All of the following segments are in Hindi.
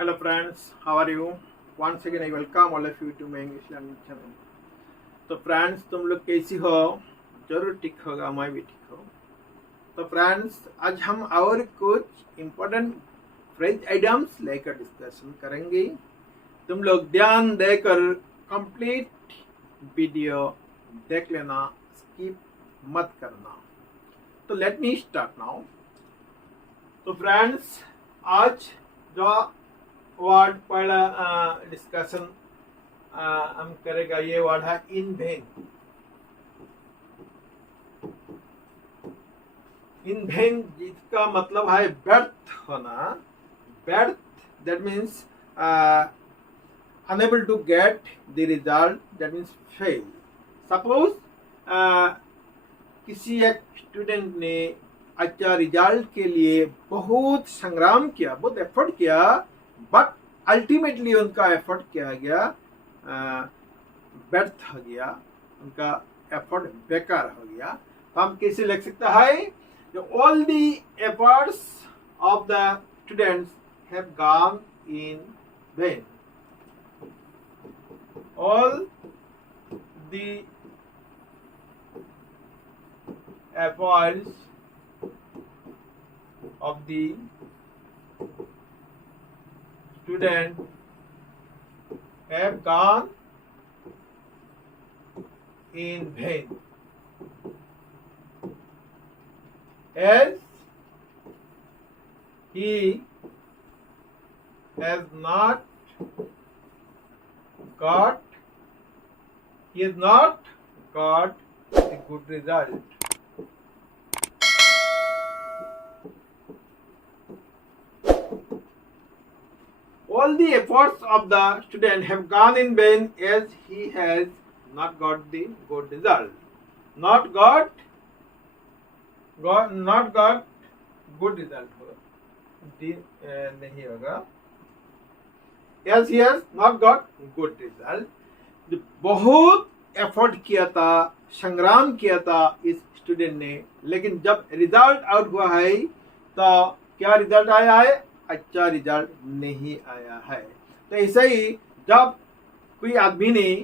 Hello friends, how are you? Once again I welcome all of you to my English learning channel. तो फ्रेंड्स तुम लोग कैसी हो? जरूर ठीक होगा, मैं भी ठीक हूँ. तो फ्रेंड्स आज हम और कुछ इम्पोर्टेंट फ्रेज आइटम्स लेकर डिस्कशन करेंगे. तुम लोग ध्यान देकर कंप्लीट वीडियो देख लेना, स्किप मत करना. तो लेट मी स्टार्ट नाउ. तो फ्रेंड्स आज जो वर्ड पहला डिस्कशन हम करेगा ये वर्ड है इन वेन. इन वेन जिसका मतलब है व्यर्थ होना. व्यर्थ that means unable to get the result, that means fail. Suppose किसी एक स्टूडेंट ने अच्छा रिजल्ट के लिए बहुत संग्राम किया, बहुत एफर्ट किया, बट अल्टीमेटली उनका एफर्ट किया गया व्यर्थ हो गया, उनका एफर्ट बेकार हो गया. तो हम कैसे लिख सकते हैं? All the efforts of the students have gone in when. All the efforts of the student have gone in vain, as he has not got a good result. All the efforts of the student have gone in vain, as he has not got the good result. Not got good result होगा, नहीं होगा. As he has not got good result. बहुत एफर्ट किया था, संग्राम किया था इस स्टूडेंट ने, लेकिन जब रिजल्ट आउट हुआ है तो क्या रिजल्ट आया है? अच्छा रिजल्ट नहीं आया है. तो ऐसे ही जब कोई आदमी ने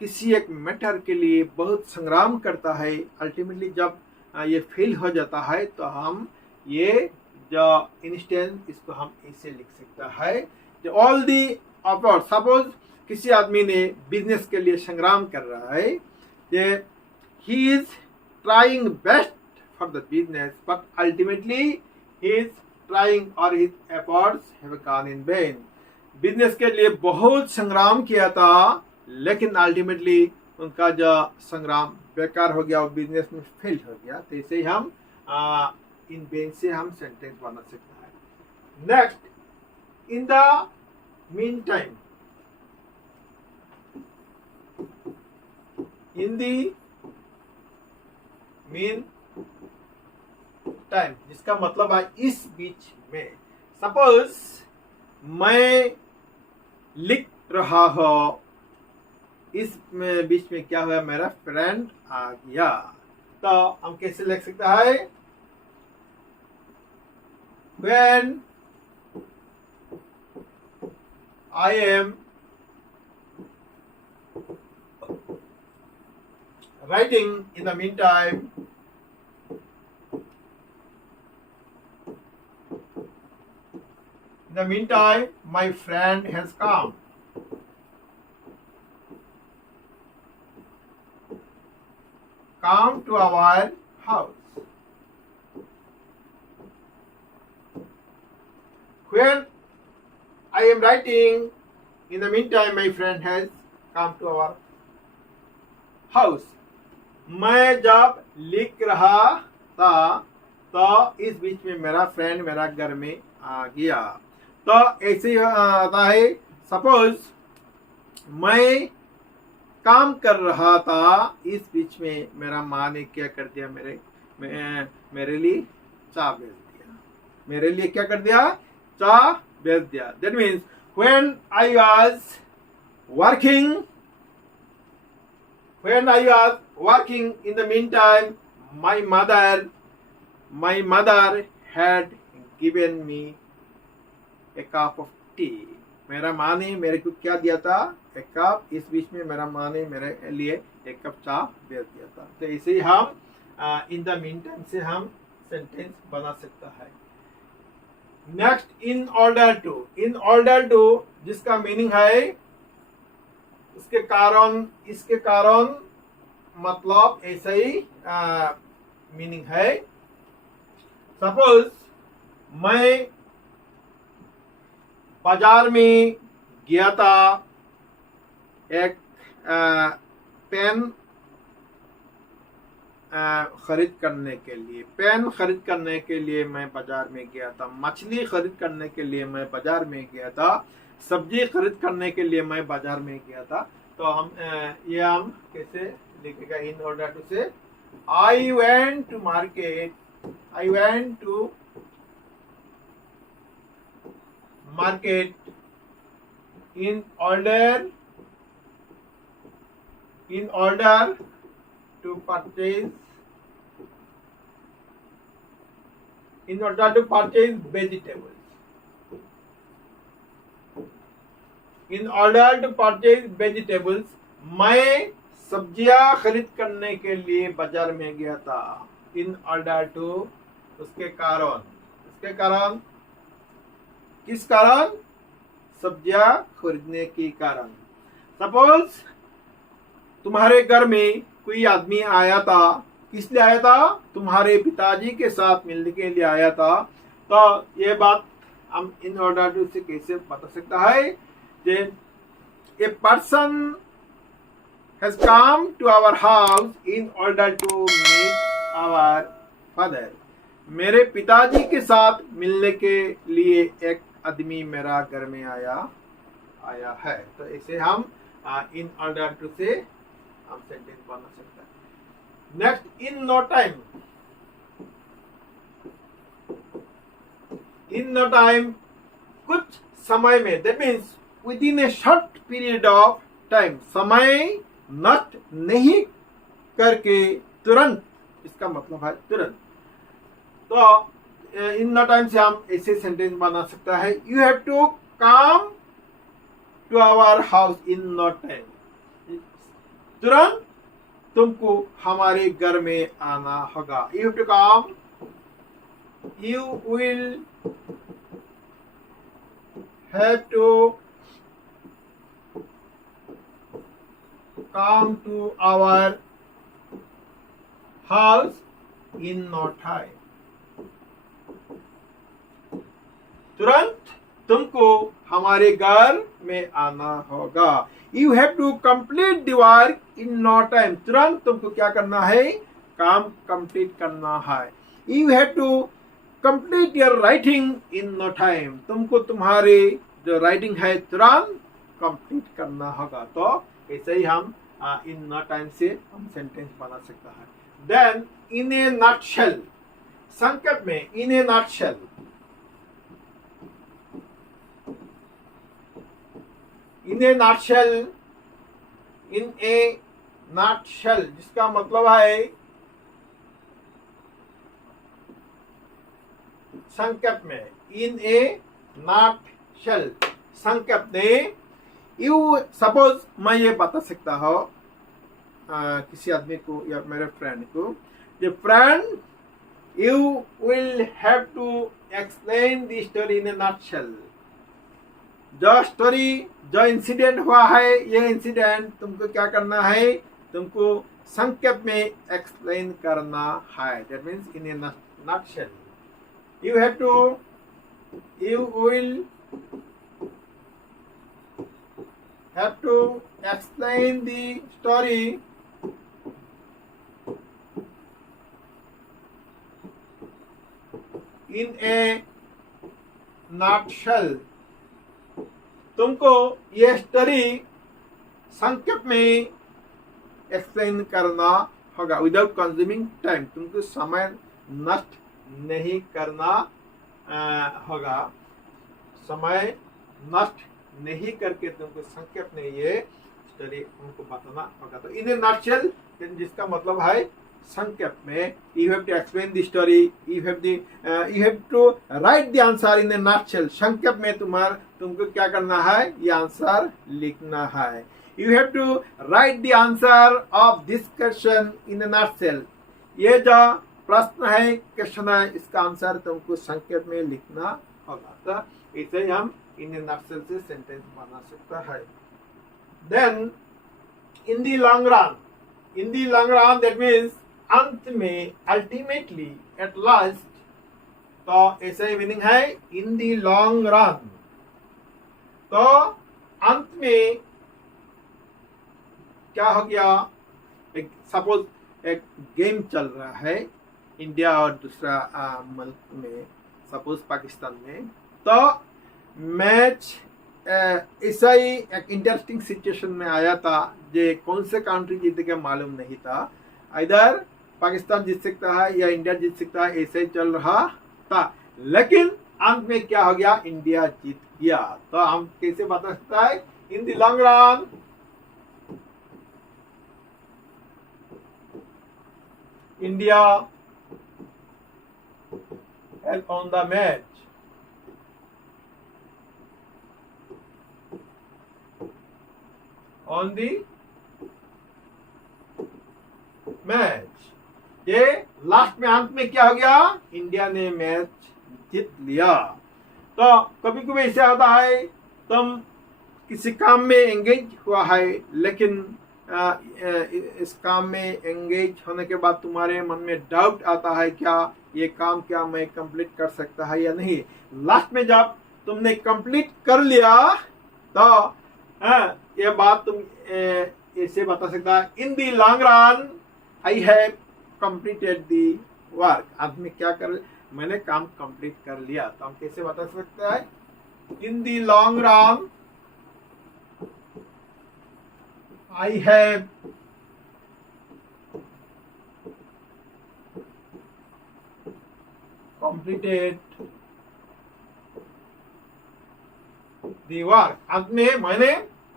किसी एक मैटर के लिए बहुत संग्राम करता है, अल्टीमेटली जब ये फेल हो जाता है, तो हम ये जो इंस्टेंस इसको हम ऐसे लिख सकता है. All the effort. सपोज किसी आदमी ने बिजनेस के लिए संग्राम कर रहा है, he is trying best for the business, but ultimately he is trying or his efforts have gone in vain. Business के लिए बहुत संग्राम किया था, लेकिन अल्टीमेटली उनका जो संग्राम बेकार हो गया, वो बिजनेस में फेल हो गया. तो इसे हम इन वेन से हम सेंटेंस बना सकते हैं. Next, in the mean time. In the mean time जिसका मतलब है इस बीच में. सपोज मैं लिख रहा हूं, इस बीच में क्या हुआ? मेरा फ्रेंड आ गया. तो हम कैसे लिख सकते हैं? When I am writing, in the meantime my friend has come. Come to our house. When I am writing, in the meantime my friend has come to our house. मैं जब लिख रहा था तो इस बीच में मेरा फ्रेंड मेरा घर में आ गया. तो ऐसे आता है. सपोज मैं काम कर रहा था, इस बीच में मेरा माँ ने क्या कर दिया? मेरे लिए चाय भेज दिया. मेरे लिए क्या कर दिया? चाय भेज दिया. That means when I was working When I was working, in the meantime, my mother had given me A cup of T. मेरा माँ ने मेरे को क्या दिया था, एक कप। इस बीच में मेरा माँ ने मेरे लिए एक कप चाय भेज दिया था। तो इसे ही हम इन द मीन टाइम से हम सेंटेंस बना सकता है। Next, in order to. In order to जिसका मीनिंग है उसके कारण, इसके कारण, मतलब ऐसा ही मीनिंग है। सपोज मैं बाजार में गया था एक पेन खरीद करने के लिए। पेन खरीद करने के लिए मैं बाजार में गया था। मछली खरीद करने के लिए मैं बाजार में गया था। सब्जी खरीद करने के लिए मैं बाजार में गया था। तो हम ये हम कैसे लिखेगा, इन ऑर्डर टू से I went to market, I went to market in order to purchase vegetables. In order to purchase vegetables, मैं सब्जियां खरीद करने के लिए बाजार में गया था। In order to उसके कारण, उसके कारण, किस कारण, सब्जियां खरीदने के कारण। सपोज तुम्हारे घर में कोई आदमी आया था। किस लिए आया था, तुम्हारे पिताजी के साथ मिलने के लिए आया था। तो ये बात हम इन ऑर्डर टू से कैसे बता सकता है कि a person has come to our house in order to meet our father. मेरे पिताजी के साथ मिलने के लिए एक आदमी मेरा घर में आया है। तो इसे हम इन ऑर्डर टू से हम सेंटेंस बना सकते हैं। Next, in no time. In no time कुछ समय में, that means within a short period of time. समय नष्ट नहीं करके तुरंत, इसका मतलब है तुरंत। तो इन नो टाइम से हम ऐसे सेंटेंस बना सकता है, you have to come to our house in no time. तुरंत तुमको हमारे घर में आना होगा। You have to come, you will have to come to our house in no time. तुरंत तुमको हमारे घर में आना होगा। You have to complete the work in no time. तुरंत तुमको क्या करना है, काम कंप्लीट करना है। You have to complete your writing in no time. तुमको तुम्हारे जो राइटिंग है तुरंत कंप्लीट करना होगा। तो ऐसे ही हम इन नो टाइम से हम सेंटेंस बना सकता है। देन, इन ए नटशेल, संक्षेप में, इन a nutshell. In a nutshell, in a nutshell जिसका मतलब है संक्षेप में। इन ए नटशेल संक्षेप में। यू सपोज मैं ये बता सकता हूँ किसी आदमी को या मेरे फ्रेंड को, the friend you will have to explain the story in a nutshell. जो स्टोरी, जो इंसिडेंट हुआ है, ये इंसिडेंट तुमको क्या करना है, तुमको संक्षेप में एक्सप्लेन करना है। That means in a nutshell. You have to, you will have to explain the story in a nutshell. तुमको ये स्टोरी संक्षेप में एक्सप्लेन करना होगा विदाउट कंज्यूमिंग टाइम। तुमको समय नष्ट नहीं करना होगा। समय नष्ट नहीं करके तुमको संक्षेप में ये स्टोरी उनको बताना होगा। तो इन ए नटशेल जिसका मतलब है संक्षेप में you have to explain the story, you have to write the answer in a nutshell. संक्षेप में तुमको क्या करना है, ये आंसर लिखना है। You have to write the answer of this question in a nutshell. ये जो प्रश्न है, क्वेश्चन है, इसका आंसर तुमको संक्षेप में लिखना होगा। तो इसे हम इन ए नटशेल से सेंटेंस बना सकता है। Then in the long run, that means अंत में, अल्टीमेटली, एट लास्ट। तो ऐसा ही मीनिंग है इन द लॉन्ग रन। तो अंत में क्या हो गया, सपोज एक गेम चल रहा है इंडिया और दूसरा मुल्क में, सपोज पाकिस्तान में। तो मैच ऐसा ही एक इंटरेस्टिंग सिचुएशन में आया था, जो कौन से कंट्री जीतेगा मालूम नहीं था। इधर पाकिस्तान जीत सकता है या इंडिया जीत सकता है, ऐसे ही चल रहा था। लेकिन अंत में क्या हो गया, इंडिया जीत गया। तो हम कैसे बता सकता है, इन the long run India has won the match। On the match, ये लास्ट में, अंत में क्या हो गया, इंडिया ने मैच जीत लिया। तो कभी कभी ऐसा होता है, तुम किसी काम में एंगेज हुआ है, लेकिन इस काम में एंगेज होने के बाद तुम्हारे मन में डाउट आता है, क्या ये काम क्या मैं कंप्लीट कर सकता है या नहीं। लास्ट में जब तुमने कंप्लीट कर लिया, तो ये बात तुम ऐसे बता सकता है, in the long run I have completed the work. आज में क्या कर, मैंने काम कंप्लीट कर लिया। तो हम कैसे बता सकते हैं, in the long run I have completed the work. अंत में मैंने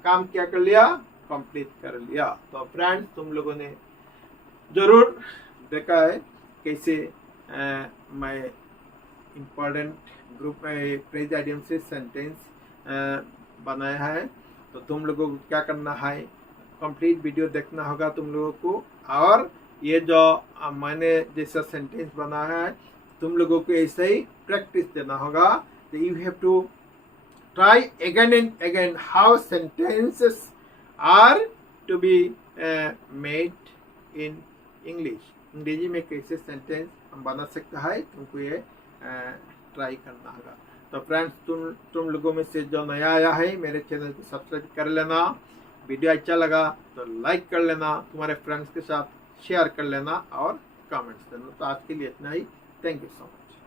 काम क्या कर लिया, कंप्लीट कर लिया। तो फ्रेंड्स, तुम लोगों ने जरूर देखा है कैसे मैं इम्पोर्टेंट ग्रुप में फ्रेज आइडियम से सेंटेंस बनाया है। तो तुम लोगों को क्या करना है, कंप्लीट वीडियो देखना होगा तुम लोगों को, और ये जो मैंने जैसा सेंटेंस बनाया है, तुम लोगों को ऐसे ही प्रैक्टिस देना होगा। तो you have to try again and again how sentences are to be made in English। अंग्रेजी में कैसे सेंटेंस हम बना सकता है, तुमको ये ट्राई करना होगा। तो फ्रेंड्स, तुम लोगों में से जो नया आया है, मेरे चैनल को सब्सक्राइब कर लेना। वीडियो अच्छा लगा तो लाइक कर लेना, तुम्हारे फ्रेंड्स के साथ शेयर कर लेना और कमेंट्स देना। तो आज के लिए इतना ही। Thank you so much.